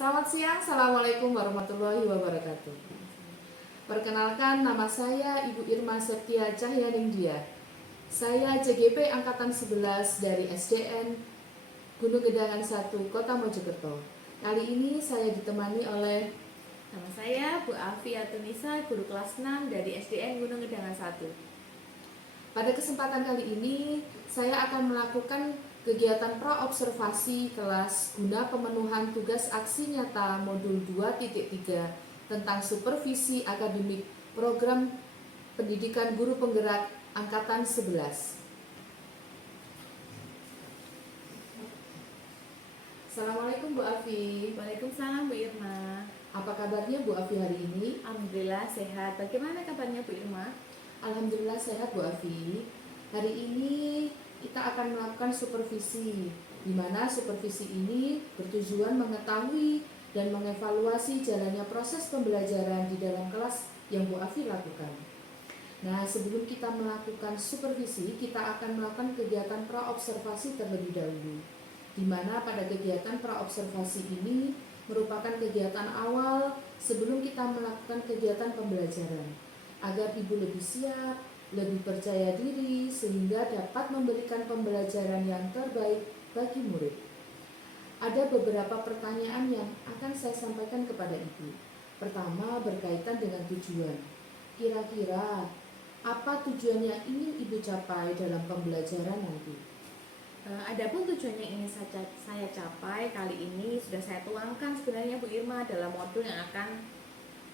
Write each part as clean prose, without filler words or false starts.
Selamat siang, Assalamualaikum warahmatullahi wabarakatuh. Perkenalkan, nama saya Ibu Irma Septia Cahyaningdia. Saya JGP Angkatan 11 dari SDN Gunung Gedangan 1, Kota Mojokerto. Kali ini saya ditemani oleh Nama saya Bu Afi Atunisa, guru kelas 6 dari SDN Gunung Gedangan 1. Pada kesempatan kali ini, saya akan melakukan kegiatan pra-observasi kelas guna pemenuhan tugas aksi nyata modul 2.3 tentang supervisi akademik program pendidikan guru penggerak angkatan 11. Assalamualaikum Bu Afi. Waalaikumsalam Bu Irma. Apa kabarnya Bu Afi hari ini? Alhamdulillah sehat. Bagaimana kabarnya Bu Irma? Alhamdulillah sehat Bu Afi. Hari ini kita akan melakukan supervisi, di mana supervisi ini bertujuan mengetahui dan mengevaluasi jalannya proses pembelajaran di dalam kelas yang Bu Afi lakukan. Nah, sebelum kita melakukan supervisi, kita akan melakukan kegiatan pra-observasi terlebih dahulu, di mana pada kegiatan pra-observasi ini merupakan kegiatan awal sebelum kita melakukan kegiatan pembelajaran, agar Ibu lebih siap, lebih percaya diri, sehingga dapat memberikan pembelajaran yang terbaik bagi murid. Ada beberapa pertanyaan yang akan saya sampaikan kepada Ibu. Pertama, berkaitan dengan tujuan. Kira-kira apa tujuan yang ingin Ibu capai dalam pembelajaran nanti? Adapun tujuan yang ingin saya capai kali ini sudah saya tuangkan sebenarnya Bu Irma dalam modul yang akan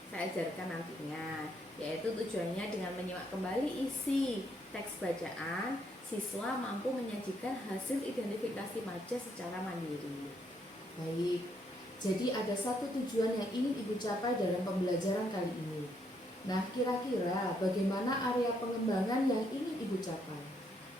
saya ajarkan nantinya, yaitu tujuannya dengan menyimak kembali isi teks bacaan, siswa mampu menyajikan hasil identifikasi maja secara mandiri. Baik, jadi ada satu tujuan yang ingin Ibu capai dalam pembelajaran kali ini. Nah, kira-kira bagaimana area pengembangan yang ingin Ibu capai?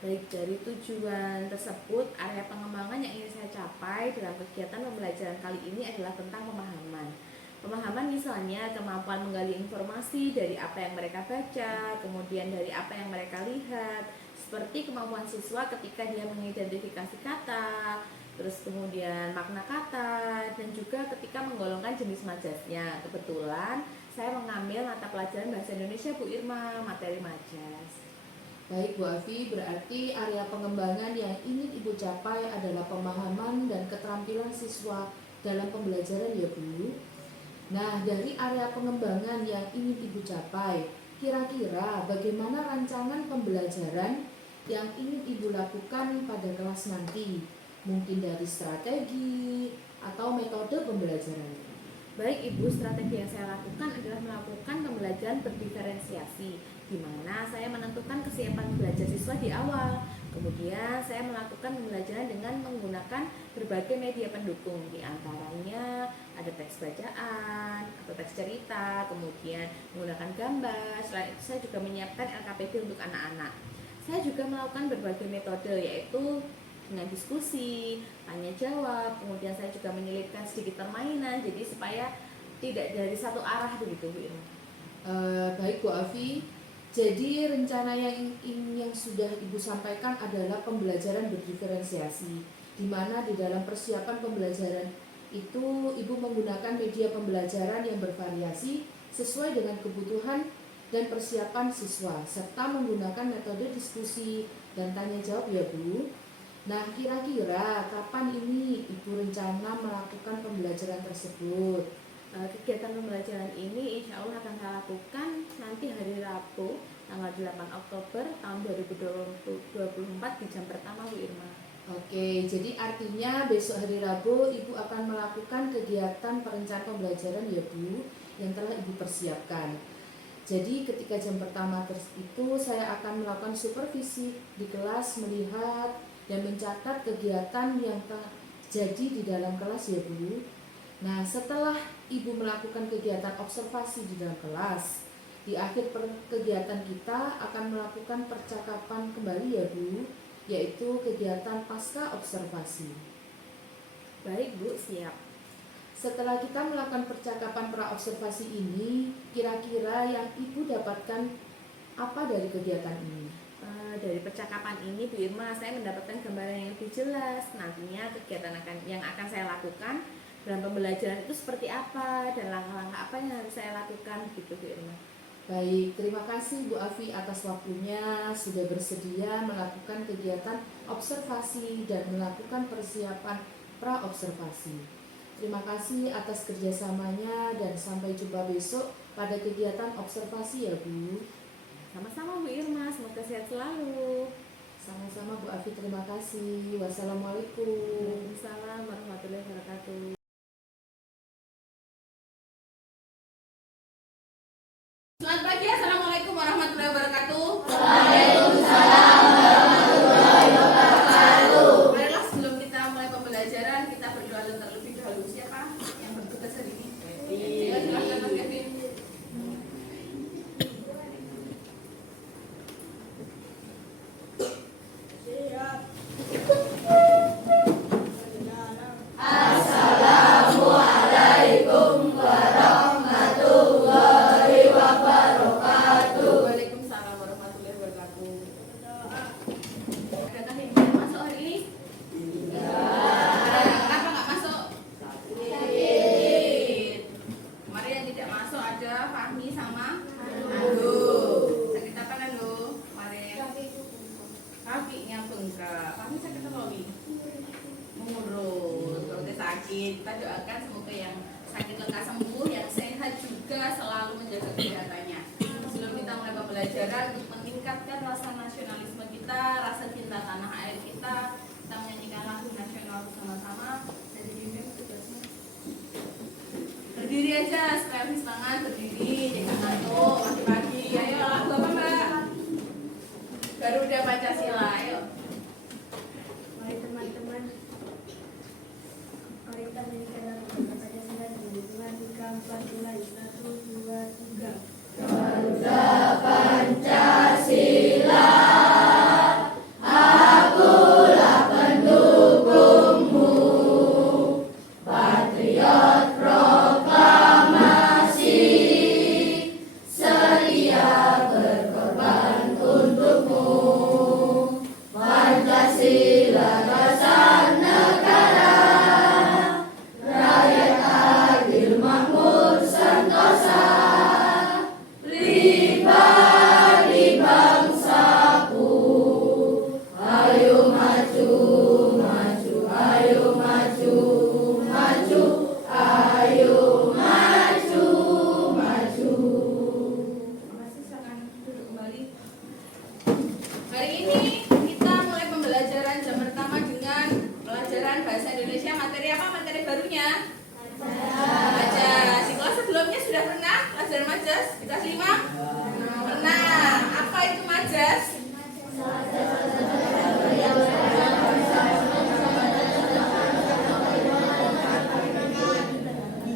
Baik, dari tujuan tersebut, area pengembangan yang ingin saya capai dalam kegiatan pembelajaran kali ini adalah tentang pemahaman. Pemahaman misalnya kemampuan menggali informasi dari apa yang mereka baca, kemudian dari apa yang mereka lihat, seperti kemampuan siswa ketika dia mengidentifikasi kata, terus kemudian makna kata, dan juga ketika menggolongkan jenis majasnya. Kebetulan saya mengambil mata pelajaran Bahasa Indonesia Bu Irma, materi majas. Baik Bu Afi, berarti area pengembangan yang ingin Ibu capai adalah pemahaman dan keterampilan siswa dalam pembelajaran ya Bu. Nah, dari area pengembangan yang ingin Ibu capai, kira-kira bagaimana rancangan pembelajaran yang ingin Ibu lakukan pada kelas nanti? Mungkin dari strategi atau metode pembelajaran. Baik Ibu, strategi yang saya lakukan adalah melakukan pembelajaran berdiferensiasi, di mana saya menentukan kesiapan belajar siswa di awal. Kemudian saya melakukan pembelajaran dengan menggunakan berbagai media pendukung, di antaranya ada teks bacaan atau teks cerita, kemudian menggunakan gambar. Selain itu saya juga menyiapkan LKPD untuk anak-anak. Saya juga melakukan berbagai metode, yaitu dengan diskusi, tanya jawab, kemudian saya juga menyelipkan sedikit permainan, jadi supaya tidak dari satu arah begitu Bu Irma. Baik Bu Afi, jadi rencana yang sudah Ibu sampaikan adalah pembelajaran berdiferensiasi, di mana di dalam persiapan pembelajaran itu Ibu menggunakan media pembelajaran yang bervariasi sesuai dengan kebutuhan dan persiapan siswa, serta menggunakan metode diskusi dan tanya jawab ya Bu. Nah, kira-kira kapan ini Ibu rencana melakukan pembelajaran tersebut? Kegiatan pembelajaran ini insya Allah akan saya lakukan nanti hari Rabu tanggal 8 Oktober tahun 2024 di jam pertama Bu Irma. Oke, jadi artinya besok hari Rabu Ibu akan melakukan kegiatan perencanaan pembelajaran ya Bu, yang telah Ibu persiapkan. Jadi ketika jam pertama itu saya akan melakukan supervisi di kelas, melihat dan mencatat kegiatan yang terjadi di dalam kelas ya Bu. Nah, setelah Ibu melakukan kegiatan observasi di dalam kelas, di akhir kegiatan kita akan melakukan percakapan kembali ya Bu, yaitu kegiatan pasca observasi. Baik Bu, siap. Setelah kita melakukan percakapan pra-observasi ini, kira-kira yang Ibu dapatkan apa dari kegiatan ini? Dari percakapan ini Bu Irma, saya mendapatkan gambaran yang lebih jelas nantinya kegiatan yang akan saya lakukan dalam pembelajaran itu seperti apa dan langkah-langkah apa yang harus saya lakukan gitu Bu Irma. Baik, terima kasih Bu Afi atas waktunya sudah bersedia melakukan kegiatan observasi dan melakukan persiapan pra-observasi. Terima kasih atas kerjasamanya dan sampai jumpa besok pada kegiatan observasi ya Bu. Sama-sama Bu Irma, semoga sehat selalu. Sama-sama Bu Afi, terima kasih. Wassalamualaikum. Waalaikumsalam warahmatullahi wabarakatuh. Selamat pagi, assalamualaikum warahmatullahi wabarakatuh. Marilah sebelum kita mulai pembelajaran kita berdoa terlebih dahulu. Siapa yang bertugas hari ini? Silakan Mas Kevin. Waalaikumsalam warahmatullahi wabarakatuh. Adakah yang belum masuk hari ini? Kenapa nggak masuk? Sakit. Kemarin yang tidak masuk ada Fahmi sama Ando. Sakit apa Ando? Kemarin kakinya bengkak. Fahmi sakit apa Wi? Mengurut. Kalau udah sakit, kita doakan semoga yang sakit lekas sembuh, yang sehat juga selalu menjaga kesehatannya. Sebelum kita mulai pembelajaran, untuk meningkatkan rasa nasionalisme kita, rasa cinta tanah air kita menyanyikan lagu nasional bersama-sama. Jadi bimbing tugasnya berdiri aja supaya lebih semangat, berdiri, jangan ngantuk, masih pagi. Ayo lagu apa Mbak? Garuda Pancasila, ayo. Mari teman-teman, mari kita nyanyikan lagu Pancasila di lingkungan 3, 4, mulai 1, 2, 3. Masih silakan duduk kembali. Hari ini kita mulai pembelajaran jam pertama dengan pelajaran bahasa Indonesia. Materi apa? Materi barunya? Majas. Di kelas sebelumnya sudah pernah pelajaran majas? Di kelas 5? Pernah. Apa itu majas?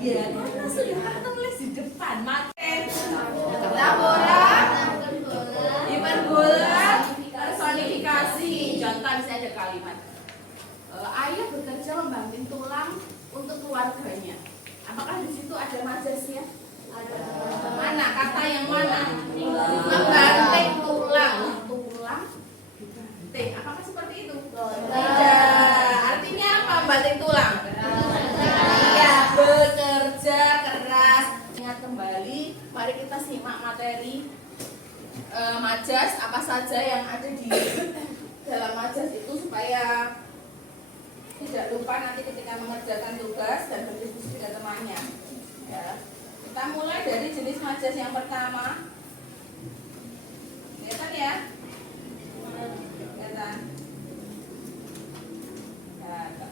Iya, karena sudah tertulis di depan materi. Metafora, hiperbola, personifikasi. Contoh misalnya ada kalimat ayah bekerja membanting tulang untuk keluarganya. Apakah di situ ada majasnya? Mana kata yang mana? Membanting tulang. Tulang dibanting. Apakah seperti itu? Tidak. Artinya apa membanting tulang? Iya, bekerja keras. Ingat kembali, mari kita simak materi majas apa saja yang ada di dalam majas itu supaya tidak lupa nanti ketika mengerjakan tugas dan berdiskusi dengan temannya. Ya. Kita mulai dari jenis majas yang pertama. Kelihatan ya? Kelihatan. Kelihatan.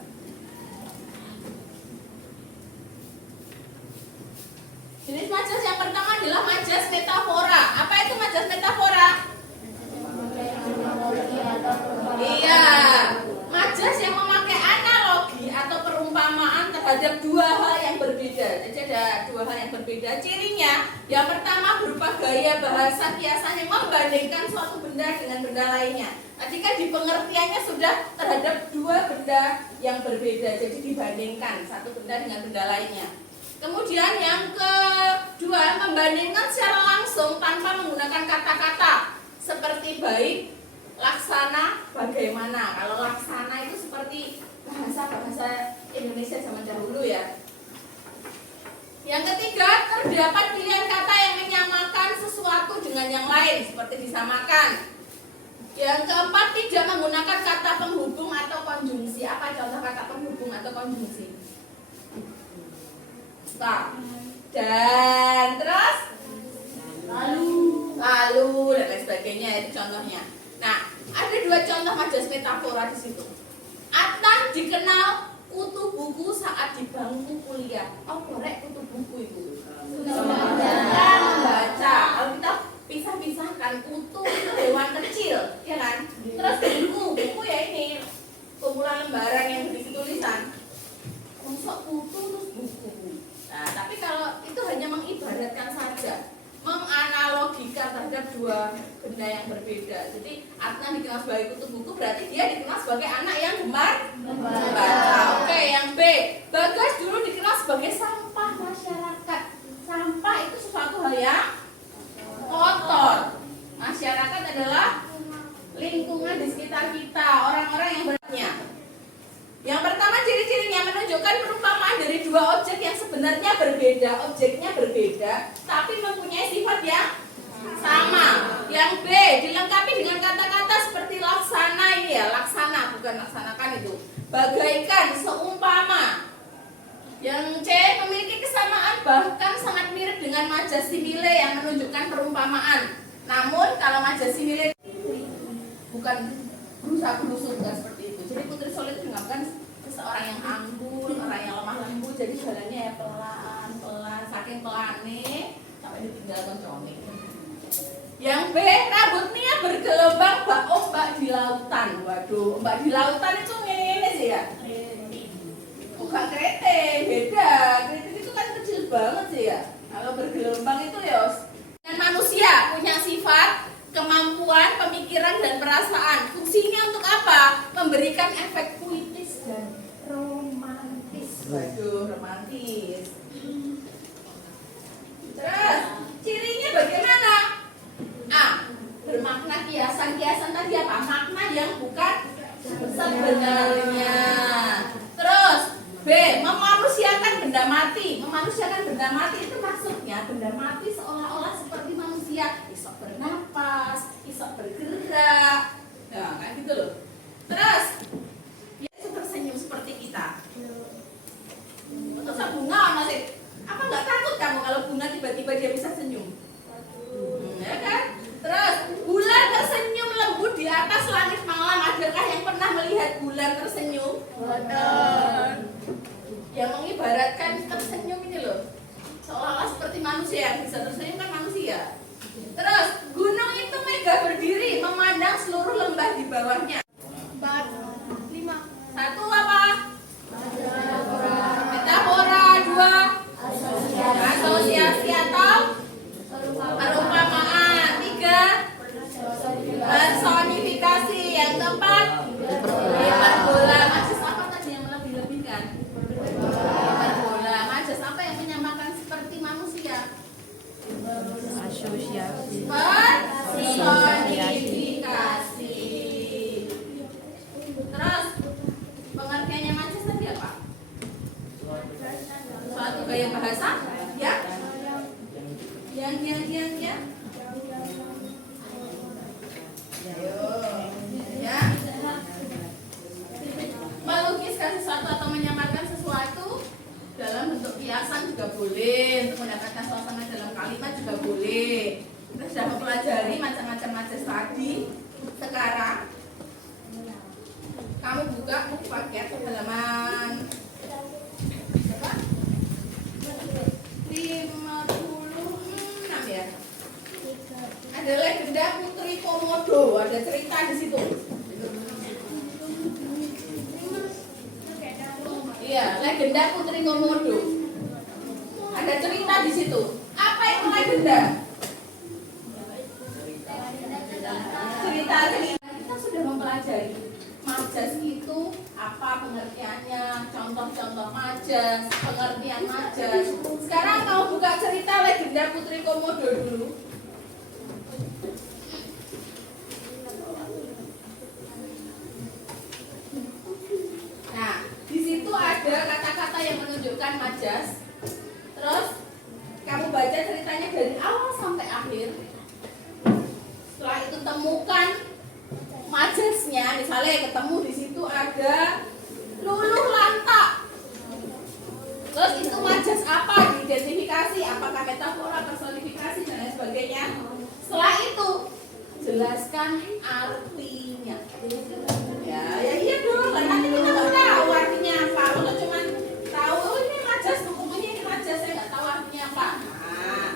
Jenis majas yang pertama adalah majas metafora. Apa itu majas metafora? Iya, majas yang memakai analogi atau perumpamaan terhadap dua hal yang berbeda. Jadi ada dua hal yang berbeda. Cirinya, yang pertama berupa gaya bahasa kiasan yang membandingkan suatu benda dengan benda lainnya. Ketika di pengertiannya sudah terhadap dua benda yang berbeda, jadi dibandingkan satu benda dengan benda lainnya. Kemudian yang kedua, membandingkan secara langsung tanpa menggunakan kata-kata seperti baik, laksana, bagaimana. Kalau laksana itu seperti bahasa Indonesia zaman dahulu ya. Yang ketiga, terdapat pilihan kata yang menyamakan sesuatu dengan yang lain, seperti disamakan. Yang keempat, tidak menggunakan kata penghubung atau konjungsi. Apa contoh kata penghubung atau konjungsi? Nah, dan terus lalu dan lain sebagainya, itu contohnya. Nah, ada dua contoh majas metafora di situ. Atnan dikenal kutu buku saat di bangku kuliah. Oh, korek kutu buku itu. Membaca. Kalau kita pisah-pisahkan, kutu itu hewan kecil, ya kan? Terus buku ya ini kumpulan lembaran yang berisi tulisan. Masuk kutu terus buku. Nah, tapi kalau itu hanya mengibaratkan saja, menganalogikan terhadap dua benda yang berbeda. Jadi Adnan dikenal sebagai kutu buku, berarti dia dikenal sebagai anak yang gemar membaca. Oke, yang B, Bagas dulu dikenal sebagai sampah masyarakat. Sampah itu sesuatu hal yang kotor. Masyarakat adalah lingkungan di sekitar kita, orang-orang yang beratnya. Yang pertama, ciri-cirinya menunjukkan perumpamaan dari dua objek yang sebenarnya berbeda. Objeknya berbeda, tapi mempunyai sifat yang sama. Yang B, dilengkapi dengan kata-kata seperti laksana, ini ya, laksana, bukan laksanakan itu. Bagaikan, seumpama. Yang C, memiliki kesamaan bahkan sangat mirip dengan majas simile yang menunjukkan perumpamaan. Namun kalau majas simile bukan berusaha berusuh, bukan seperti itu. Jadi Putri Solid itu menggambarkan seseorang yang anggun, orang yang lemah lembut, jadi jalannya ya pelan-pelan, saking pelane sampai ditinggal koncone. Yang B, rambutnya bergelombang bak ombak di lautan. Waduh, ombak di lautan itu ini sih ya. Bukan keriting, beda. Keriting itu kan kecil banget sih ya. Kalau bergelombang itu ya. Dan manusia punya sifat, kemampuan, pemikiran dan perasaan. Fungsinya untuk apa? Memberikan efek puitis dan romantis. Waduh, romantis. Terus, cirinya bagaimana? A, bermakna kiasan. Kiasan tadi apa? Makna yang bukan sebenarnya. Terus, B, memanusiakan benda mati. Memanusiakan benda mati itu maksudnya benda mati seolah-olah seperti manusia, isok bernapas, isok bergerak. Nah, kan gitu loh. Terus, dia tersenyum seperti kita. Untuk bunga masih, apa nggak takut kamu kalau bunga tiba-tiba dia bisa senyum? Ya kan? Terus, bulan tersenyum lembut di atas langit malam. Adakah yang pernah melihat bulan tersenyum? Yang mengibaratkan tersenyum ini loh, seolah-olah seperti manusia yang bisa tersenyum kan manusia. Terus, gunung itu megah berdiri memandang seluruh lembah di bawahnya. 4, 5. 1 apa? Metafora. 2, asosiasi atau perumpamaan. 3, personifikasi. Yang keempat, hiperbola. Maksud apa tadi yang melebih-lebihkan? Hiperbola. Majas apa yang menyamakan seperti manusia? Asosiasi. Personifikasi. Terus pengertiannya majas tadi apa? Suatu gaya bahasa, ya? Yang. Ya. Melukiskan sesuatu atau menyamarkan sesuatu dalam bentuk kiasan juga boleh, untuk mendapatkan suasana dalam kalimat juga boleh. Kita sudah mempelajari macam-macam majas tadi. Sekarang kamu buka buku paket halaman berapa? 56 ya. Ada legenda Putri Komodo, ada cerita di situ. Iya, legenda Putri Komodo. Ada cerita di situ. Apa itu legenda? Cerita. Kita sudah mempelajari majas itu apa pengertiannya, contoh-contoh majas, pengertian majas. Sekarang mau buka cerita legenda Putri Komodo dulu. Nah, di situ ada kata-kata yang menunjukkan majas. Terus baca ceritanya dari awal sampai akhir. Setelah itu temukan majasnya, misalnya ketemu di situ ada luluh lantak. Terus itu majas apa? Diidentifikasi, apakah metafora, personifikasi dan lain sebagainya. Setelah itu jelaskan artinya. Ya iya dong. Nanti kita nggak tahu artinya apa. Kalau cuma tahu oh ini majas, ini majas, saya nggak tahu artinya apa. Nah,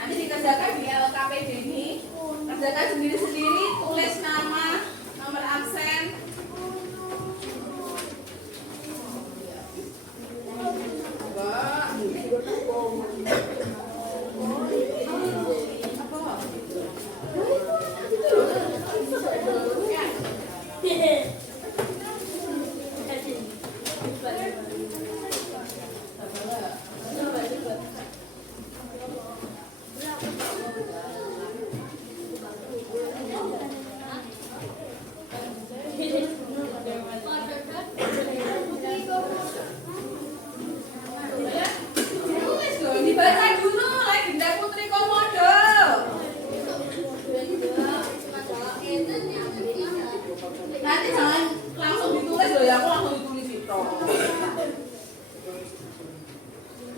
nanti dikerjakan di LKPD ini, kerjakan sendiri-sendiri, tulis nama, nomor absen. Dibaca dulu Legenda Putri Komodo. Nanti jangan langsung ditulis loh ya, aku langsung ditulis itu.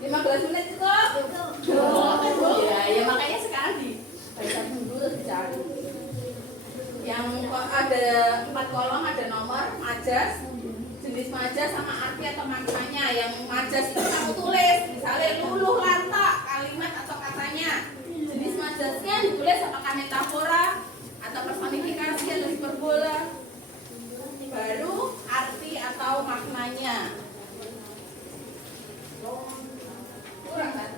15 menit cukup? Ya makanya sekarang dibaca dulu terus dicari. Yang ada 4 kolom, ada nomor, majas, jenis majas sama arti atau maknanya. Yang majas itu kamu tulis, misalnya luluh lantak, kalimat atau katanya. Jenis majasnya ditulis apakah metafora atau personifikasi atau hiperbola. Baru arti atau maknanya. Kurang kan?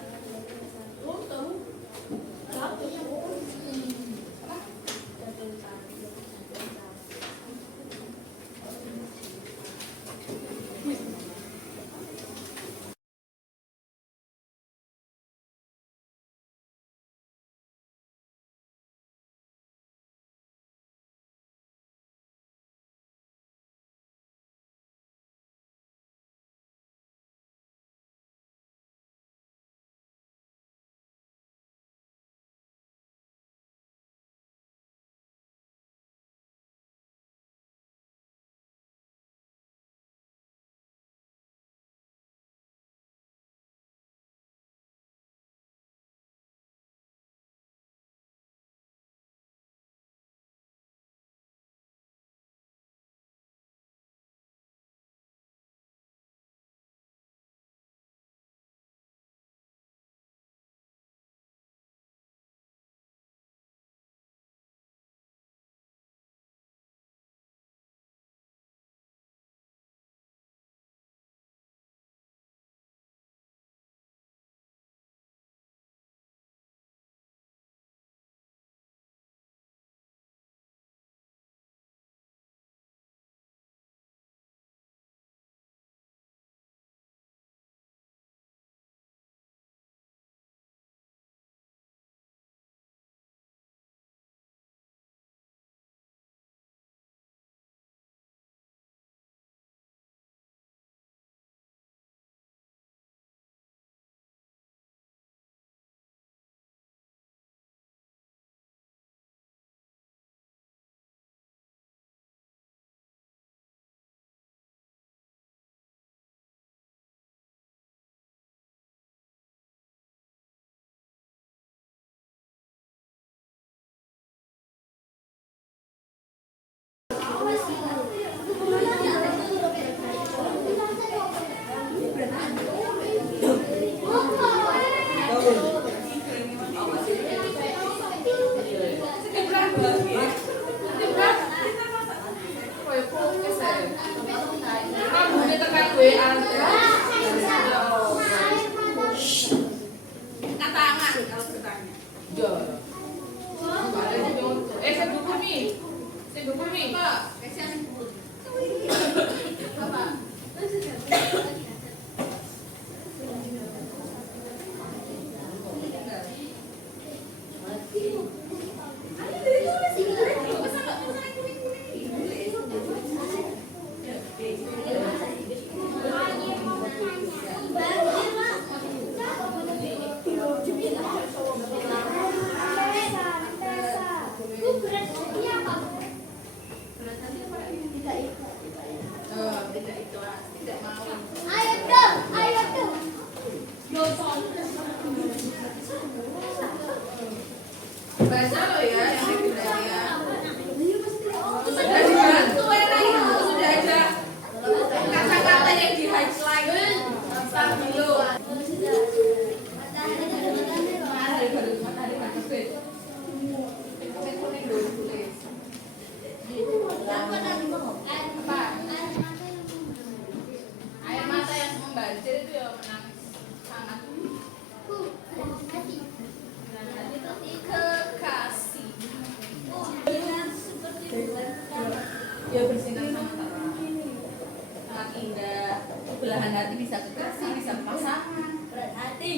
indah. Belahan hati bisa kekasih, bisa pasangan. Berat hati.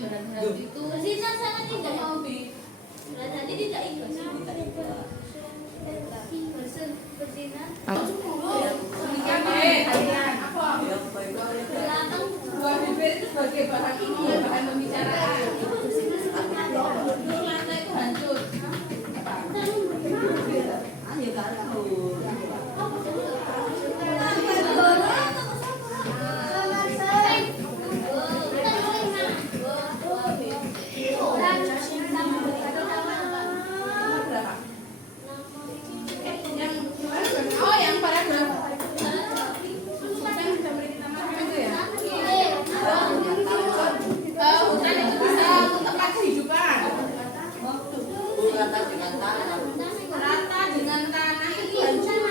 Berat hati itu Sinar sangat tidak tidak. mau bi. Berat hati tidak ikhlas. Bersinar. Kalian apa? Belakang. Buah bibir itu sebagai bahan ini ya, bahan pembicaraan. Lantai itu hancur. Apa? Berapa? Oh, yang paragraf. Sampai bisa beri kita makan itu ya? Hutan itu bisa untuk tempat kehidupan. Rata dengan tanah itu hancur.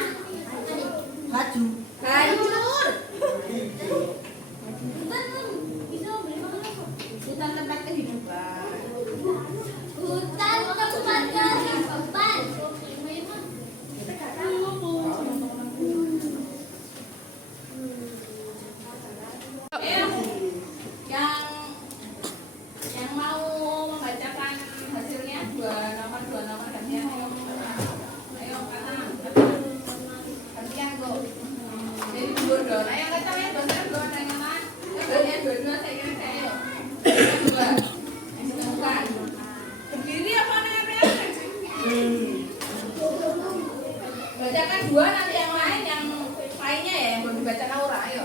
Hancur. Hutan tempat kehidupan. Hutan tempat kehidupan. Yang mau membacakan hasilnya dua nomor gantian ayo kanan gantian kok jadi dua ayo kata yang benar dua yang mana gantian dua saya kira saya dua bukan berdiri apa namanya bacakan dua nanti yang lainnya ya yang belum dibaca Naura ayo.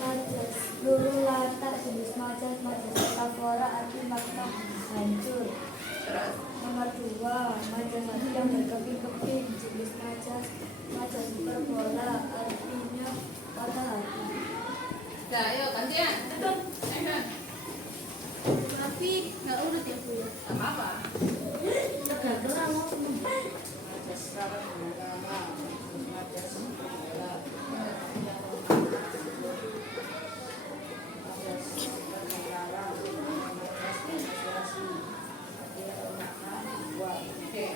Majas lulu latar jenis majas metafora arti makna hancur. Terus Nomor 2 majas hati yang berkeping-keping jenis majas hiperbola artinya patah hati. nah ayo gantian ayo Tapi nggak urut ya Bu. nggak apa-apa. Oke.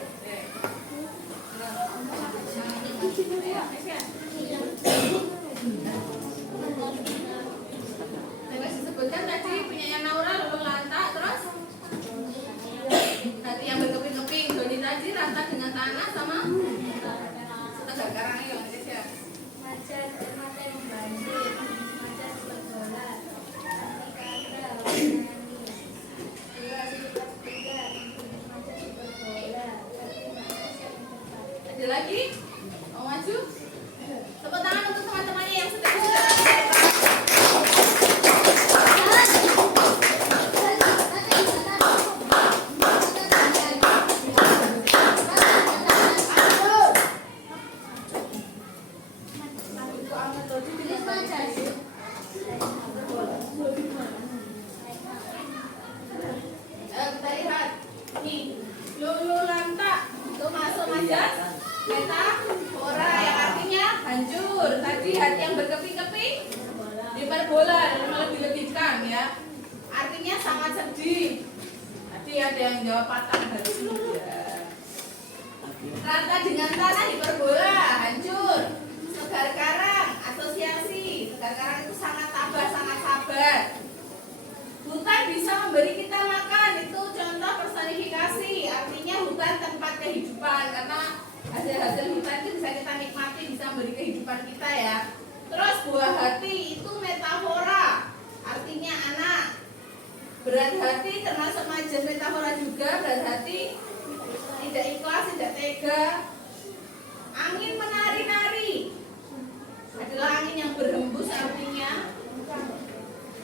Disebutkan tadi punya Naura lalu lantak terus hati yang berkeping-keping Doni tadi rata dengan tanah sama tegak karang ayo Indonesia. Majas mata yang banjir, majas berbola, arti kata menangis. 2 majas berbola, arti majas yang tepat. Ada lagi? Mau maju? Tepuk tangan untuk teman-temannya yang sudah kita lihat nih lulu lantak itu masuk majas metafora yang artinya hancur tadi hati yang berkeping-keping hiperbola dan melebih-lebihkan ya artinya sangat sedih tadi ada yang jawab patah hati ya. Rata dengan tanah hiperbola hancur segar karang asosiasi segar karang itu sangat tabah sangat sabar. Hutan bisa memberi kita makan, itu contoh personifikasi. Artinya hutan tempat kehidupan karena hasil-hasil hutan itu bisa kita nikmati, bisa memberi kehidupan kita ya. Terus buah hati itu metafora, artinya anak. Berat hati termasuk majas metafora juga, berat hati tidak ikhlas, tidak tega. Angin menari-nari adalah angin yang berhembus artinya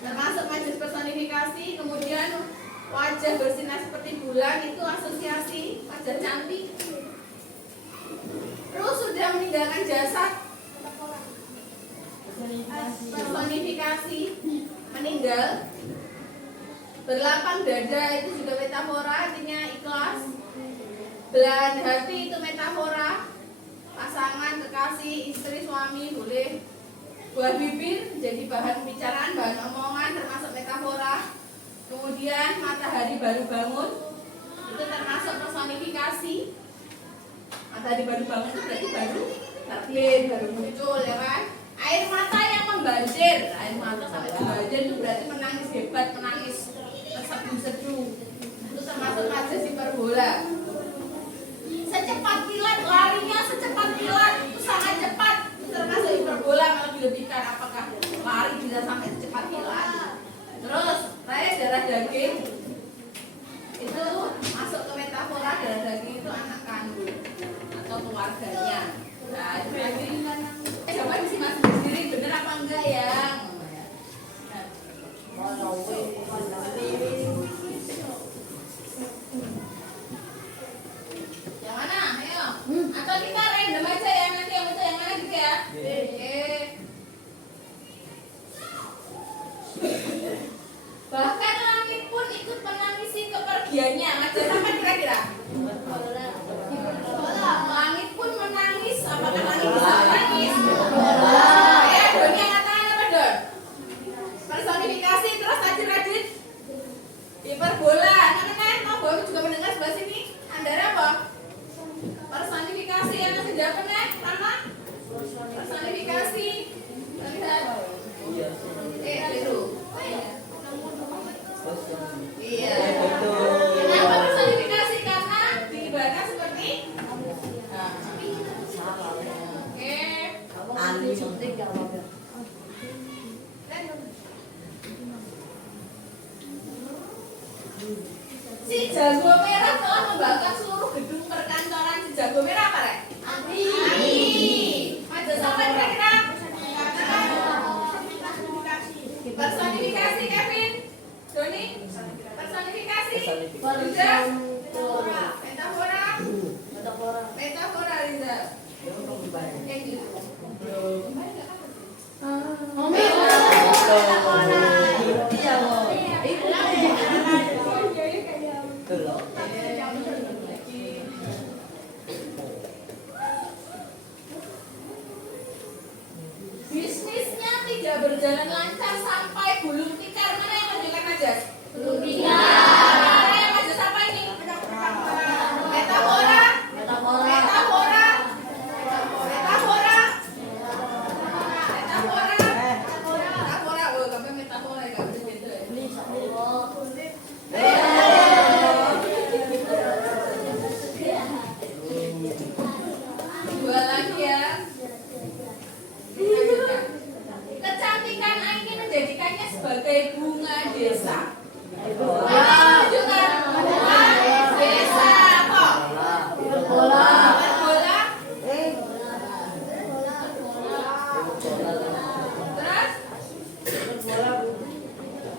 termasuk majas personifikasi. Kemudian wajah bersinar seperti bulan itu asosiasi wajah cantik. Terus sudah meninggalkan jasad personifikasi meninggal. Berlapang dada itu juga metafora artinya ikhlas. Belahan hati itu metafora pasangan, kekasih, istri, suami boleh. Buah bibir jadi bahan pembicaraan, bahan omongan termasuk metafora. Kemudian matahari baru bangun itu termasuk personifikasi. Matahari baru bangun itu berarti baru terbit, baru muncul ya kan. Air mata yang atau sampai kebahagiaan itu berarti menangis hebat, menangis terseduh-seduh. Itu termasuk majas hiperbola. Secepat kilat, larinya secepat kilat, itu sangat cepat. Itu termasuk hiperbola, melebih-lebihkan. Apakah lari bisa sampai secepat kilat? Terus raya darah daging itu masuk ke metafora. Darah daging itu anak kandung atau keluarganya. Nah itu berarti coba di sini masih sendiri bener apa enggak ya? Yang mana? Ayo. Atau kita random aja ya, nanti yang baca yang mana gitu ya? Oke. Bahkan langit pun ikut menangisi kepergiannya. Majas apa kira-kira? Langit pun menangis. Apakah langit bisa menangis? Ya, Doni angkat tangan apa Don? Personifikasi terus rajin-rajin. Hiperbola. Nah, mau baru juga mendengar sebelah sini. Andara apa? Personifikasi yang masih jawab nih, Rama? Personifikasi. Lihat. Biru. Iya. Kenapa personifikasi? Karena diibaratkan seperti oke. Si jago merah telah membakar seluruh gedung perkantoran. Si jago merah apa, Rek? Api. Majas apa kira-kira? Personifikasi, Kevin. Doni? Personifikasi? Riza? Metafora? Metafora, Riza. Yang gitu. Bisnisnya tidak berjalan lancar sampai gulung tikar. Mana yang menunjukkan Majas? Gulung tikar. Mana yang Majas apa ini? Metafora. Metafora. Metafora. Metafora. Oh, kamu metafora ya, kamu beda ya. Dua lagi ya. Kecantikan angin menjadikannya sebagai bunga desa. Menunjukkan bunga desa apa? Bola. Bola. Terus?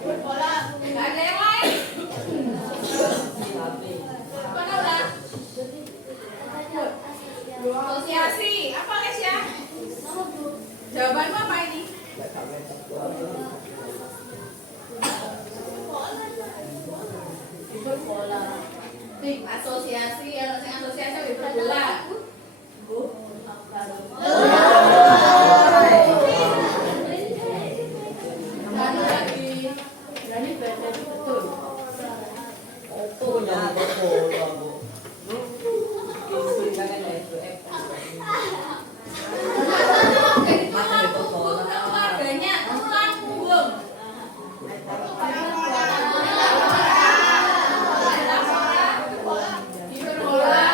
Bola. Nggak ada yang lain? Mana udah? Asosiasi. Apa Lesya? Jawabanmu apa ini? Tim asosiasi, yang asosiasi hiperbola. Satu lagi. Berani baca betul. Keluarganya tulang punggung. Hiperbola.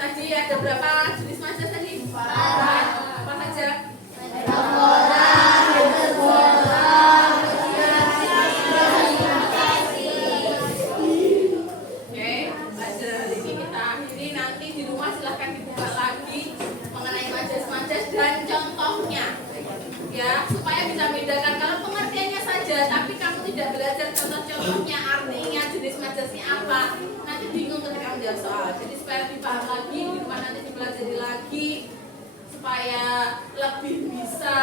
tadi ada berapa jenis majas tadi? 4. Apa saja? Oke, belajar hari ini kita akhiri. Nanti di rumah silahkan dibuka lagi mengenai majas-majas dan contohnya, ya, supaya bisa bedakan. Kalau pengertiannya saja, tapi kamu tidak belajar contoh-contohnya, artinya jenis majasnya apa, nanti bingung ketika menjawab soal. Jadi supaya lebih paham lagi, di rumah nanti dipelajari lagi, supaya lebih bisa,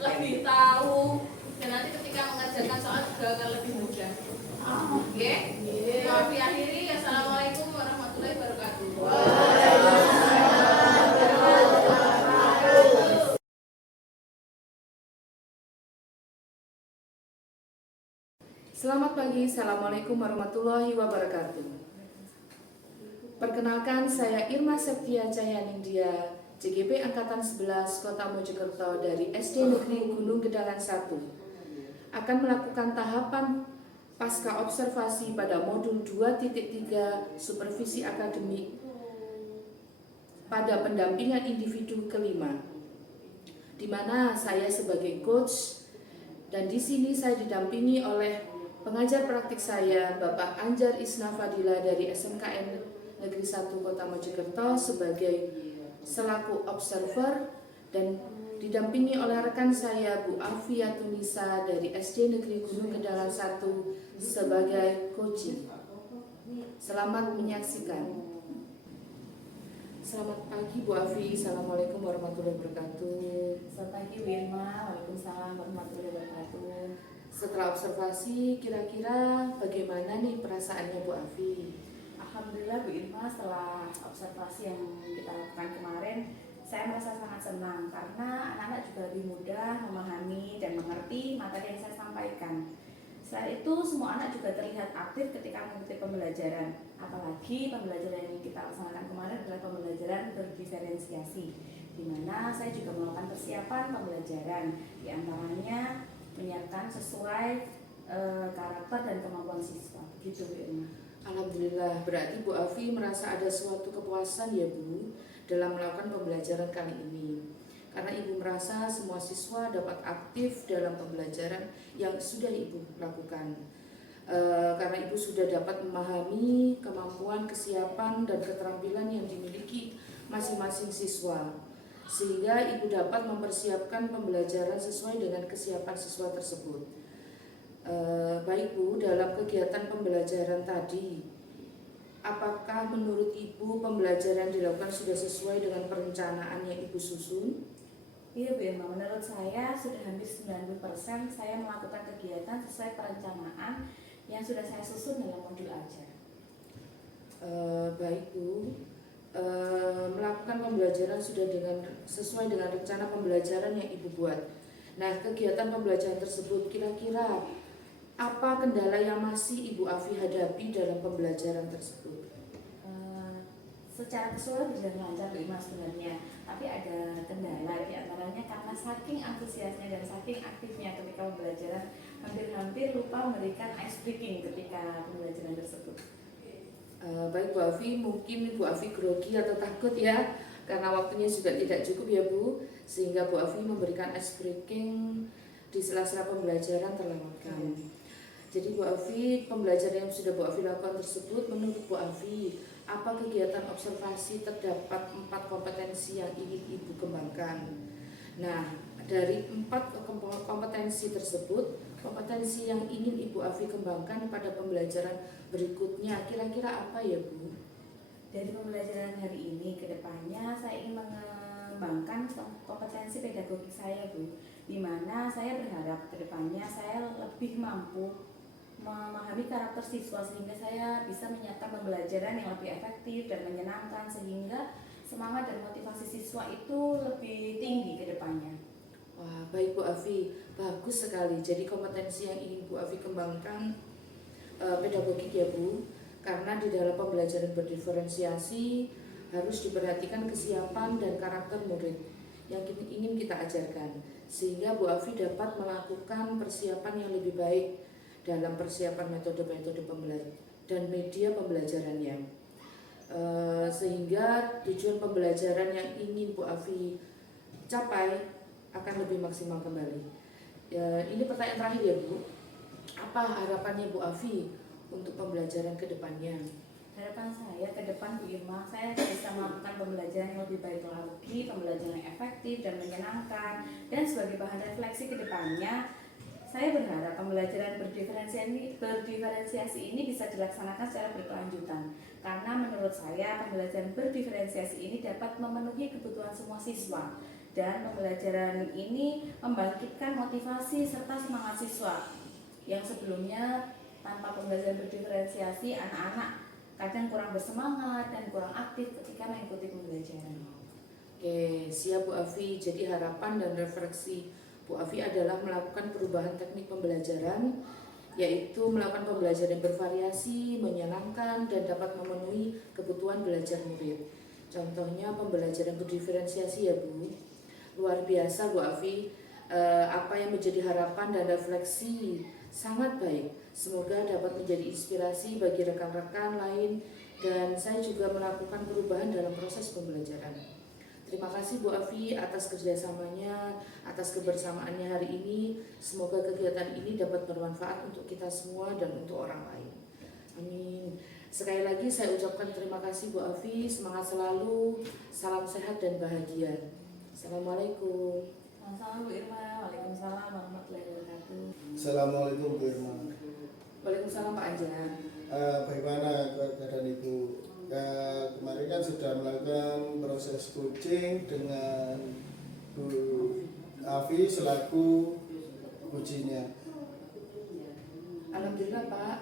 lebih tahu, dan nanti ketika mengerjakan soal juga akan lebih mudah. Oke? Kami akhiri. Assalamualaikum warahmatullahi wabarakatuh. Selamat pagi, Assalamualaikum warahmatullahi wabarakatuh. Perkenalkan, saya Irma Septia Cahyaningdia, CGP Angkatan 11 Kota Mojokerto dari SD Negeri Gunung Gedangan 1. Akan melakukan tahapan pasca observasi pada modul 2.3 supervisi akademik pada pendampingan individu kelima, di mana saya sebagai coach dan di sini saya didampingi oleh pengajar praktik saya, Bapak Anjar Isna Fadila dari SMKN Negeri 1 Kota Mojokerto sebagai selaku observer, dan didampingi oleh rekan saya Bu Afia Tunisa dari SD Negeri Gunung Gedangan 1 sebagai coaching. Selamat menyaksikan. Selamat pagi Bu Afi, Assalamualaikum warahmatullahi wabarakatuh. Selamat pagi Bu Irma, Waalaikumsalam warahmatullahi wabarakatuh. Setelah observasi, kira-kira bagaimana nih perasaannya Bu Afi? Alhamdulillah Bu Irma, setelah observasi yang kita lakukan kemarin, saya merasa sangat senang karena anak-anak juga lebih mudah memahami dan mengerti materi yang saya sampaikan. Selain itu, semua anak juga terlihat aktif ketika mengikuti pembelajaran. Apalagi pembelajaran yang kita laksanakan kemarin adalah pembelajaran berdiferensiasi, di mana saya juga melakukan persiapan pembelajaran, di antaranya menyiapkan sesuai karakter dan kemampuan siswa. Begitu Bu Irma. Alhamdulillah, berarti Bu Afi merasa ada suatu kepuasan ya Bu dalam melakukan pembelajaran kali ini. Karena Ibu merasa semua siswa dapat aktif dalam pembelajaran yang sudah Ibu lakukan. Karena Ibu sudah dapat memahami kemampuan, kesiapan, dan keterampilan yang dimiliki masing-masing siswa, sehingga Ibu dapat mempersiapkan pembelajaran sesuai dengan kesiapan siswa tersebut. Baik Bu, dalam kegiatan pembelajaran tadi, apakah menurut Ibu pembelajaran dilakukan sudah sesuai dengan perencanaan yang Ibu susun? Iya Bu Irma, menurut saya sudah hampir 90% saya melakukan kegiatan sesuai perencanaan yang sudah saya susun dalam modul ajar. Baik Bu, melakukan pembelajaran sudah sesuai dengan rencana pembelajaran yang Ibu buat. Nah, kegiatan pembelajaran tersebut kira-kira apa kendala yang masih Ibu Afi hadapi dalam pembelajaran tersebut? Secara keseluruhan berjalan lancar Bu Irma sebenarnya, tapi ada kendala, di antaranya karena saking antusiasnya dan saking aktifnya ketika pembelajaran, hampir-hampir lupa memberikan ice breaking ketika pembelajaran tersebut. Baik Bu Afi, mungkin Bu Afi grogi atau takut ya, karena waktunya juga tidak cukup ya Bu, sehingga Bu Afi memberikan ice breaking di sela-sela pembelajaran terlewatkan. Jadi Bu Afi, pembelajaran yang sudah Bu Afi lakukan tersebut, menurut Bu Afi, apa kegiatan observasi terdapat 4 kompetensi yang ingin Ibu kembangkan? Nah, dari 4 kompetensi tersebut, kompetensi yang ingin Ibu Afi kembangkan pada pembelajaran berikutnya, kira-kira apa ya Bu? Dari pembelajaran hari ini ke depannya saya ingin mengembangkan kompetensi pedagogik saya Bu, di mana saya berharap ke depannya saya lebih mampu memahami karakter siswa sehingga saya bisa menyiapkan pembelajaran yang lebih efektif dan menyenangkan, sehingga semangat dan motivasi siswa itu lebih tinggi ke depannya. Wah, baik Bu Afi, bagus sekali. Jadi kompetensi yang ingin Bu Afi kembangkan pedagogik ya Bu, karena di dalam pembelajaran berdiferensiasi harus diperhatikan kesiapan dan karakter murid yang ingin kita ajarkan, sehingga Bu Afi dapat melakukan persiapan yang lebih baik dalam persiapan metode-metode pembelajaran dan media pembelajarannya. sehingga tujuan pembelajaran yang ingin Bu Afi capai akan lebih maksimal kembali. Ini pertanyaan terakhir ya Bu. Apa harapannya Bu Afi untuk pembelajaran ke depannya? Harapan saya ke depan Bu Irma, saya bisa melakukan pembelajaran yang lebih baik lagi, pembelajaran yang efektif dan menyenangkan. Dan sebagai bahan refleksi ke depannya, saya berharap pembelajaran berdiferensiasi ini bisa dilaksanakan secara berkelanjutan. Karena menurut saya pembelajaran berdiferensiasi ini dapat memenuhi kebutuhan semua siswa. Dan pembelajaran ini membangkitkan motivasi serta semangat siswa yang sebelumnya tanpa pembelajaran berdiferensiasi anak-anak kadang kurang bersemangat dan kurang aktif ketika mengikuti pembelajaran. Oke, siap Bu Afi. Jadi harapan dan refleksi Bu Afi adalah melakukan perubahan teknik pembelajaran, yaitu melakukan pembelajaran yang bervariasi, menyenangkan, dan dapat memenuhi kebutuhan belajar murid. Contohnya pembelajaran berdiferensiasi ya Bu. Luar biasa Bu Afi. Apa yang menjadi harapan dan refleksi sangat baik. Semoga dapat menjadi inspirasi bagi rekan-rekan lain dan saya juga melakukan perubahan dalam proses pembelajaran. Terima kasih Bu Afi atas kerjasamanya, atas kebersamaannya hari ini. Semoga kegiatan ini dapat bermanfaat untuk kita semua dan untuk orang lain. Amin. Sekali lagi saya ucapkan terima kasih Bu Afi. Semangat selalu, salam sehat dan bahagia. Assalamualaikum. Assalamualaikum Bu Irma. Waalaikumsalam warahmatullahi wabarakatuh. Assalamualaikum Bu Irma. Waalaikumsalam Pak Anjan. Bagaimana keadaan Ibu? Kemarin kan sudah melakukan proses coaching dengan Bu Afi selaku coachingnya. Alhamdulillah Pak,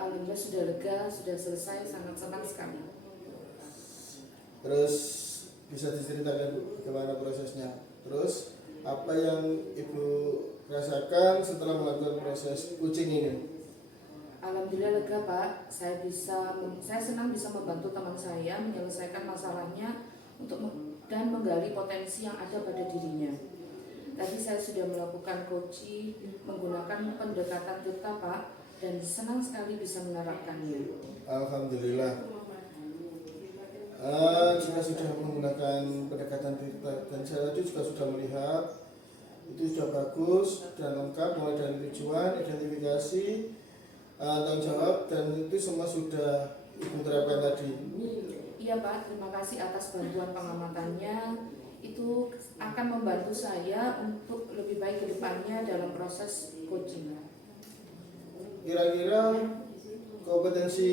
alhamdulillah sudah lega, sudah selesai, sangat senang sekali. Terus bisa diceritakan Bu, bagaimana prosesnya? Terus apa yang Ibu rasakan setelah melakukan proses coaching ini? Alhamdulillah lega Pak, saya senang bisa membantu teman saya menyelesaikan masalahnya dan menggali potensi yang ada pada dirinya. Tadi saya sudah melakukan coaching menggunakan pendekatan Tirta Pak dan senang sekali bisa menerapkannya. Alhamdulillah. Jika sudah menggunakan pendekatan Tirta dan saya tadi juga sudah melihat itu sudah bagus dan lengkap, mulai dari tujuan, identifikasi, tanggung jawab, dan itu semua sudah Ibu terapkan tadi. Iya Pak, terima kasih atas bantuan pengamatannya. Itu akan membantu saya untuk lebih baik ke depannya dalam proses coaching. Kira-kira kompetensi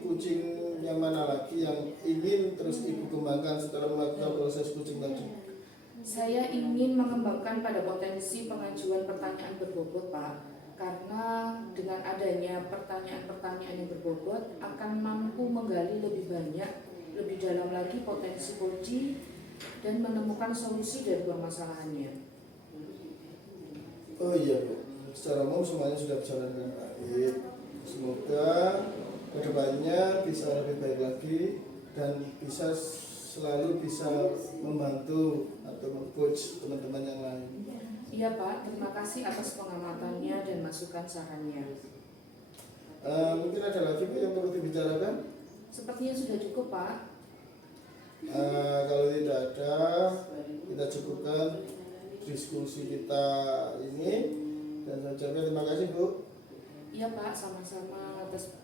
coaching yang mana lagi yang ingin terus Ibu kembangkan setelah melakukan proses coaching tadi? Saya ingin mengembangkan pada potensi pengajuan pertanyaan berbobot Pak, karena dengan adanya pertanyaan-pertanyaan yang berbobot akan mampu menggali lebih banyak, lebih dalam lagi potensi coaching dan menemukan solusi dari permasalahannya. Oh iya Bu, secara umum semuanya sudah berjalan dengan baik. Semoga kedepannya bisa lebih baik lagi dan bisa selalu bisa membantu atau meng-coach teman-teman yang lain. Iya Pak, terima kasih atas pengamatannya dan masukan sarannya. Mungkin ada lagi Bu yang perlu dibicarakan? Sepertinya sudah cukup Pak. Kalau tidak ada, kita cukupkan diskusi kita ini dan saya ucapkan terima kasih Bu. Iya Pak, sama-sama atas